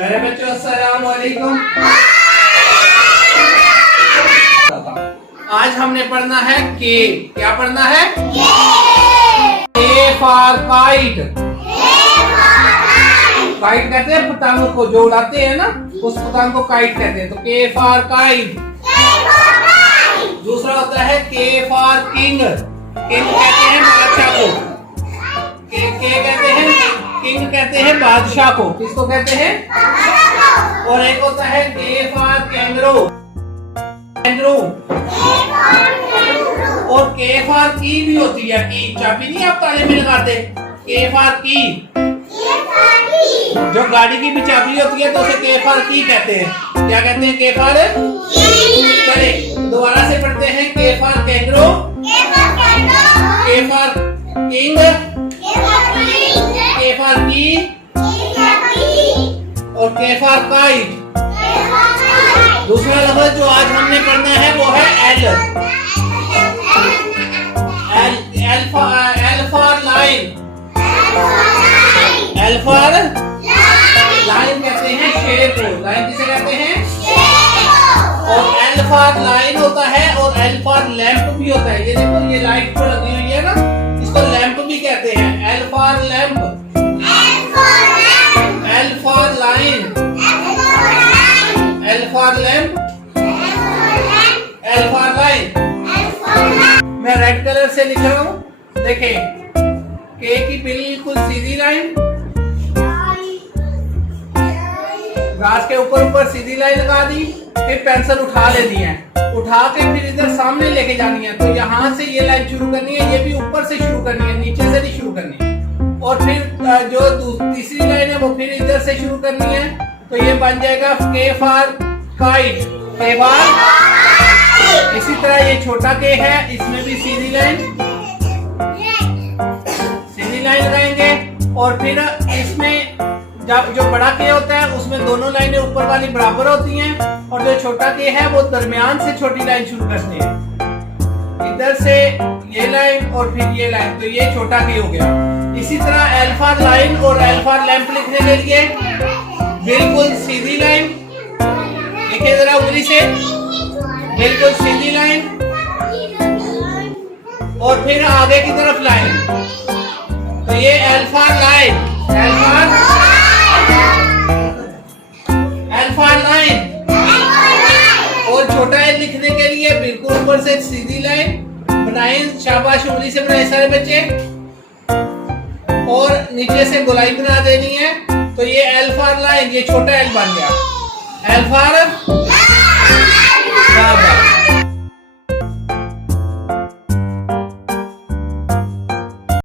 मेरे बच्चों अस्सलाम वालेकुम। आज हमने पढ़ना है के। क्या पढ़ना है? के फॉर काइट। काइट कहते हैं पतंग को, जो उड़ाते हैं ना, उस पतंग को काइट कहते हैं। तो के फॉर काइट। दूसरा होता है के फॉर किंग। किंग कहते हैं बादशाह को। के कहते हैं किंग, कहते हैं बादशाह को। किसको कहते हैं? और एक होता है के फॉर कैंगरू। कैंगरू। और के फॉर की भी होती है। की चाबी नहीं आप ताले में लगाते? के फॉर की। जो गाड़ी की भी चाबी होती है तो उसे के फॉर की कहते हैं। क्या कहते हैं? के फॉर। चले दोबारा से पढ़ते हैं। के फॉर कैंगरू, के फॉर किंग, के फॉर की, और के फॉर काइट। दूसरा लफ्ज जो आज हमने पढ़ना है वो है L. L for line. L for line कहते हैं शेर को। लाइन किसे कहते हैं? और एल फॉर लाइन होता है, और एल फॉर लैंप भी होता है। ये देखो, ये लाइट जो लगी हुई है ना, इसको लैंप भी कहते हैं। L for lamp, L for line, L for lamp, L for line. मैं रेड कलर से लिख रहा हूँ, देखें। के की बिल्कुल सीधी लाइन, घास के ऊपर सीधी लाइन लगा दी। फिर पेंसिल उठा लेनी है, उठा के फिर इधर सामने लेके जानी है। तो यहाँ से ये लाइन शुरू करनी है, ये भी ऊपर से शुरू करनी है, नीचे से नहीं शुरू करनी है। और फिर जो तीसरी लाइन है वो फिर इधर से शुरू करनी है। तो ये बन जाएगा के फॉर काइट। के फॉर। इसी तरह ये छोटा के है, इसमें भी सीधी लाइन लगाएंगे। और फिर इसमें जब जो बड़ा के होता है उसमें दोनों लाइनें ऊपर वाली बराबर होती हैं, और जो छोटा के है वो दरमियान से छोटी लाइन शुरू करते हैं। इधर से ये लाइन और फिर ये लाइन, तो ये छोटा के हो गया। इसी तरह एल फॉर लाइन और एल फॉर लैंप लिखने के लिए बिल्कुल सीधी लाइन लिखे, जरा उंगली से, बिल्कुल सीधी लाइन, और फिर आगे की तरफ लाइन। तो ये L for line, L for line. और छोटा एल लिखने के लिए बिल्कुल ऊपर से सीधी लाइन बनाए, शाबाश, उंगली से बनाए सारे बच्चे, और नीचे से गोलाई बना देनी है। तो ये एल फॉर लाइन, ये छोटा एल बन गया। L for